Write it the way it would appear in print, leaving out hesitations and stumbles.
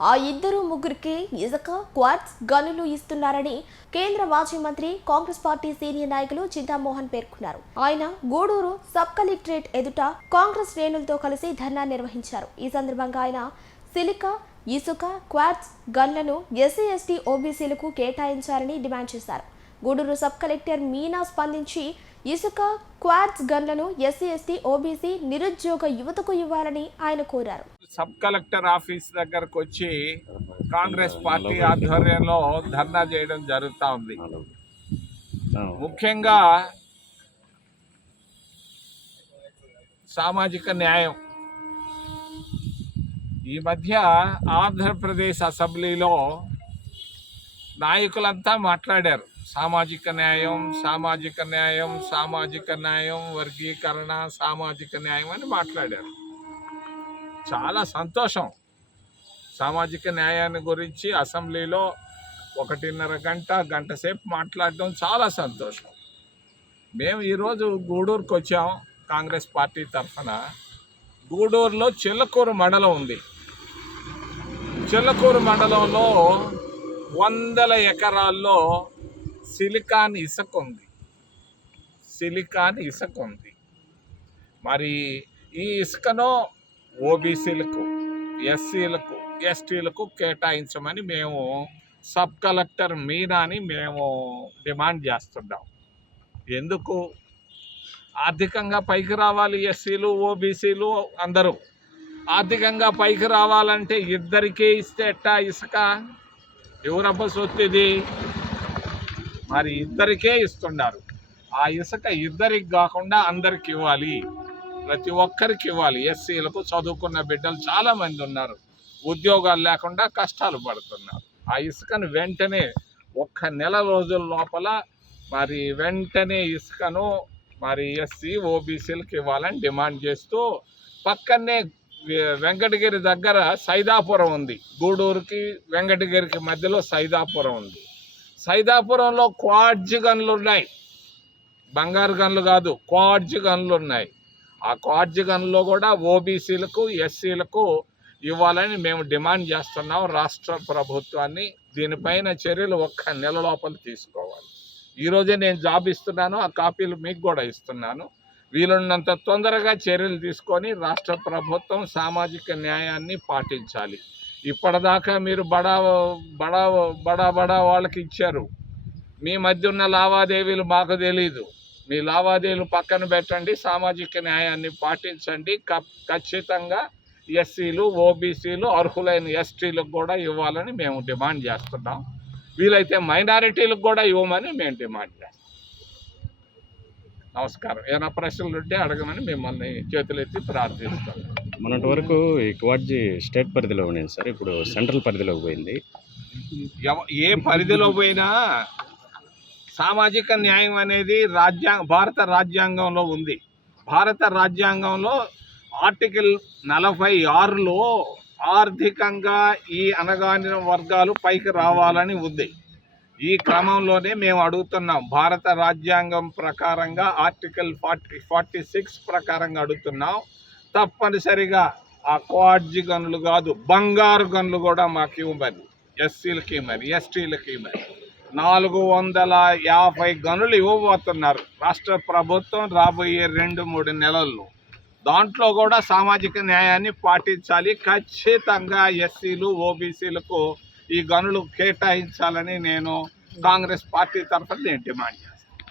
ఆ ఇద్దరు ముగ్గురికి ఇసుక క్వార్ట్స్ గనులు ఇస్తున్నారని కేంద్ర మాజీ మంత్రి కాంగ్రెస్ పార్టీ సీనియర్ నాయకులు చింతామోహన్ పేర్కొన్నారు. ఆయన గూడూరు సబ్ కలెక్టరేట్ ఎదుట కాంగ్రెస్ శ్రేణులతో కలిసి ధర్నా నిర్వహించారు. ఈ సందర్భంగా ఆయన సిలికా ఇసుక క్వార్ట్స్ గన్లను ఎస్సీ ఎస్టీ ఓబీసీలకు కేటాయించాలని డిమాండ్ చేశారు. గూడూరు సబ్ కలెక్టర్ మీనా స్పందించి ఇసుక క్వార్ట్స్ గన్లను ఎస్సీ ఎస్టీ ఓబీసీ నిరుద్యోగ యువతకు ఇవ్వాలని ఆయన కోరారు. సబ్ కలెక్టర్ ఆఫీస్ దగ్గరకు వచ్చి కాంగ్రెస్ పార్టీ ఆధ్వర్యంలో ధర్నా చేయడం జరుగుతూ ఉంది. ముఖ్యంగా సామాజిక న్యాయం. ఈ మధ్య ఆంధ్రప్రదేశ్ అసెంబ్లీలో నాయకులంతా మాట్లాడారు. సామాజిక న్యాయం, సామాజిక న్యాయం, సామాజిక న్యాయం, వర్గీకరణ, సామాజిక న్యాయం అని మాట్లాడారు. చాలా సంతోషం. సామాజిక న్యాయాన్ని గురించి అసెంబ్లీలో 1.5 గంట సేపు మాట్లాడడం చాలా సంతోషం. మేము ఈరోజు గూడూరుకు వచ్చాం కాంగ్రెస్ పార్టీ తరఫున. గూడూరులో చిల్లకూరు మండలం ఉంది. చిల్లకూరు మండలంలో 100 ఎకరాల్లో సిలికాన్ ఇసుక ఉంది. మరి ఈ ఇసుకను ఓబీసీలకు, ఎస్సీలకు, ఎస్టీలకు కేటాయించమని మేము సబ్ కలెక్టర్ మీనాని మేము డిమాండ్ చేస్తున్నాం. ఎందుకు? ఆర్థికంగా పైకి రావాలి. ఎస్సీలు, ఓబీసీలు అందరూ ఆర్థికంగా పైకి రావాలంటే ఇద్దరికీ ఇస్తే ఎట్టా? ఇసుక ఎవరబ్బ సొత్తు ఇది? మరి ఇద్దరికే ఇస్తున్నారు. ఆ ఇసుక ఇద్దరికి కాకుండా అందరికి ఇవ్వాలి, ప్రతి ఒక్కరికి ఇవ్వాలి. ఎస్సీలకు చదువుకున్న బిడ్డలు చాలామంది ఉన్నారు, ఉద్యోగాలు లేకుండా కష్టాలు పడుతున్నారు. ఆ ఇసుకను వెంటనే 1 నెల రోజుల లోపల మరి వెంటనే ఇసుకను మరి ఎస్సీ ఓబీసీలకు ఇవ్వాలని డిమాండ్ చేస్తూ, పక్కనే వెంకటగిరి దగ్గర సైదాపురం ఉంది. గూడూరుకి వెంకటగిరికి మధ్యలో సైదాపురం ఉంది. సైదాపురంలో క్వార్ట్జ్ గన్లు ఉన్నాయి. బంగారు గన్లు కాదు, క్వార్ట్జ్ గన్లు ఉన్నాయి. ఆ క్వార్ట్జ్ గన్లో కూడా ఓబీసీలకు, ఎస్సీలకు ఇవ్వాలని మేము డిమాండ్ చేస్తున్నాం రాష్ట్ర ప్రభుత్వాన్ని. దీనిపైన చర్యలు 1 నెల లోపల తీసుకోవాలి. ఈరోజే నేను జాబ్ ఇస్తున్నాను, ఆ కాపీలు మీకు కూడా ఇస్తున్నాను. వీలున్నంత తొందరగా చర్యలు తీసుకొని రాష్ట్ర ప్రభుత్వం సామాజిక న్యాయాన్ని పాటించాలి. ఇప్పటిదాకా మీరు బడా వాళ్ళకి ఇచ్చారు. మీ మధ్య ఉన్న లావాదేవీలు మాకు తెలీదు. మీ లావాదేవీలు పక్కన పెట్టండి, సామాజిక న్యాయాన్ని పాటించండి. ఖచ్చితంగా ఎస్సీలు, ఓబీసీలు, అర్హులైన ఎస్టీలకు కూడా ఇవ్వాలని మేము డిమాండ్ చేస్తున్నాం. వీలైతే మైనారిటీలకు కూడా ఇవ్వమని మేము డిమాండ్ చేస్తాం. నమస్కారం. ఏమైనా ప్రశ్నలు ఉంటే అడగమని మిమ్మల్ని చేతులెత్తి ప్రార్థిస్తాం. మొన్నటి వరకు ఈ క్వాడ్జీ స్టేట్ పరిధిలో ఉండేది సార్, ఇప్పుడు సెంట్రల్ పరిధిలోకి పోయింది. ఏ పరిధిలో పోయినా సామాజిక న్యాయం అనేది భారత రాజ్యాంగంలో ఉంది. భారత రాజ్యాంగంలో ఆర్టికల్ 46లో ఆర్థికంగా ఈ అణగారిన వర్గాలు పైకి రావాలని ఉంది. ఈ క్రమంలోనే మేము అడుగుతున్నాం. భారత రాజ్యాంగం ప్రకారంగా ఆర్టికల్ 46 ప్రకారంగా అడుగుతున్నాం. తప్పనిసరిగా ఆ క్వార్ట్జ్ గన్లు కాదు, బంగారు గన్లు కూడా మాకు ఇవ్వమని, ఎస్సీలకి ఇవ్వమని, ఎస్టీలకి ఇవ్వమని 450 గనులు ఇవ్వబోతున్నారు రాష్ట్ర ప్రభుత్వం రాబోయే 2-3 నెలల్లో. దాంట్లో కూడా సామాజిక న్యాయాన్ని పాటించాలి. ఖచ్చితంగా ఎస్సీలు, ఓబీసీలకు ఈ గనులు కేటాయించాలని నేను కాంగ్రెస్ పార్టీ తరఫున నేను డిమాండ్ చేస్తాను.